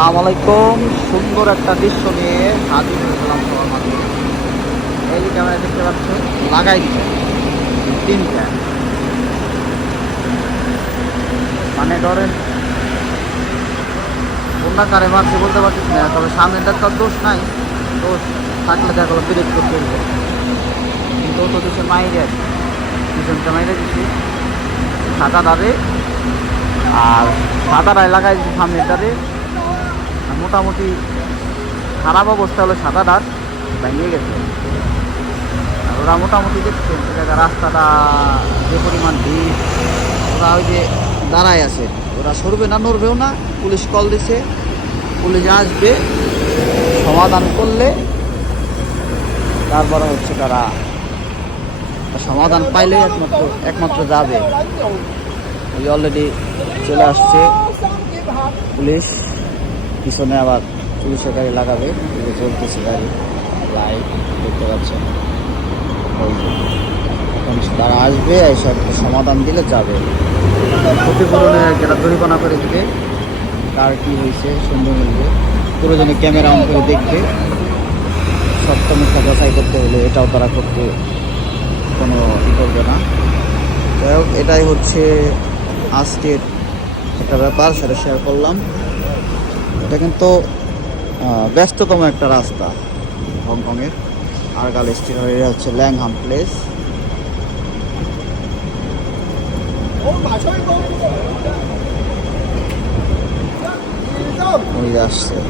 আসসালামু আলাইকুম। সুন্দর একটা দৃশ্য নিয়ে হাজির হয়েছিলাম সবার মাঝে। এই যে ক্যামেরা দেখতে পাচ্ছ, লাগাই দিচ্ছে তিনটা। মানে ধরেন কোনটা কারে মারছে বলতে পারছিস না, তবে সামনেটার তো দোষ নাই। দোষ থাকলে দেখা গেলো বিরোধ করতে হবে কিন্তু তো দেশে মাইরে আছে। পিছনটা মাইরে দিচ্ছে সাদা দাঁড়ে। আর সাদাটায় লাগাই দিচ্ছে সামনেটারে মোটামুটি খারাপ অবস্থা হলো সাদা ডাট ভেঙে গেছে। আর ওরা মোটামুটি দেখছে যে রাস্তাটা যে পরিমাণ ভিড়, ওরা ওই যে দাঁড়ায় আছে। ওরা সরবে না, নড়বেও না, পুলিশ কল দিছে, পুলিশ আসবে, সমাধান করলে তারপরে হচ্ছে তারা সমাধান পাইলে একমাত্র একমাত্র যাবে। অলরেডি চলে আসছে পুলিশ। পিছনে আবার পুলিশের গাড়ি লাগাবে যে চলতেছে গাড়ি। লাইট দেখতে পাচ্ছেন। তারা আসবে এইসব সমাধান দিলে যাবে। ক্ষতিপূরণে যারা করে দিবে। তার কি হয়েছে সুন্দর মিলবে প্রয়োজনে ক্যামেরা অন করে দেখবে। সত্য মিথ্যা যাচাই করতে হলে এটাও তারা করতে কোনো ই করবে না। যাই হোক, এটাই হচ্ছে আজকের একটা ব্যাপার, সেটা শেয়ার করলাম। এটা কিন্তু ব্যস্ততম একটা রাস্তা হংকংয়ের। আরগাল স্ট্রিট হয়ে হচ্ছে ল্যাংহাম প্লেস। আসছে।